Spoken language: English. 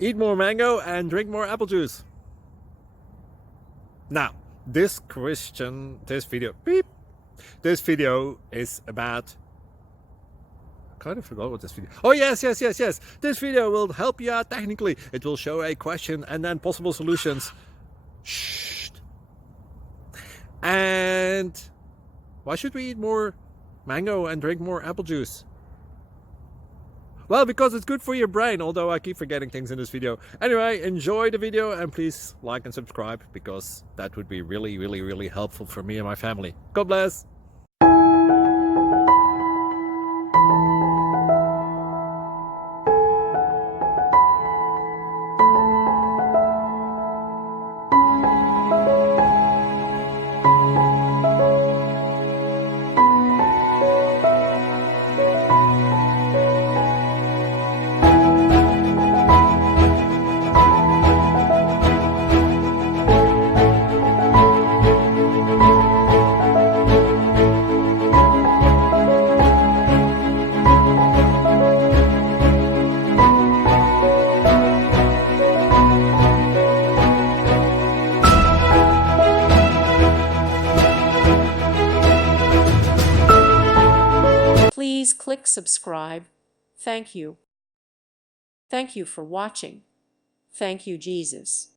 Eat more mango and drink more apple juice. Now, this video is about, I kind of forgot what this video. Oh yes. This video will help you out technically. It will show a question and then possible solutions. Shh. And why should we eat more mango and drink more apple juice? Well, because it's good for your brain, although I keep forgetting things in this video. Anyway, enjoy the video and please like and subscribe, because that would be really helpful for me and my family. God bless! Please click subscribe. Thank you. Thank you for watching. Thank you, Jesus.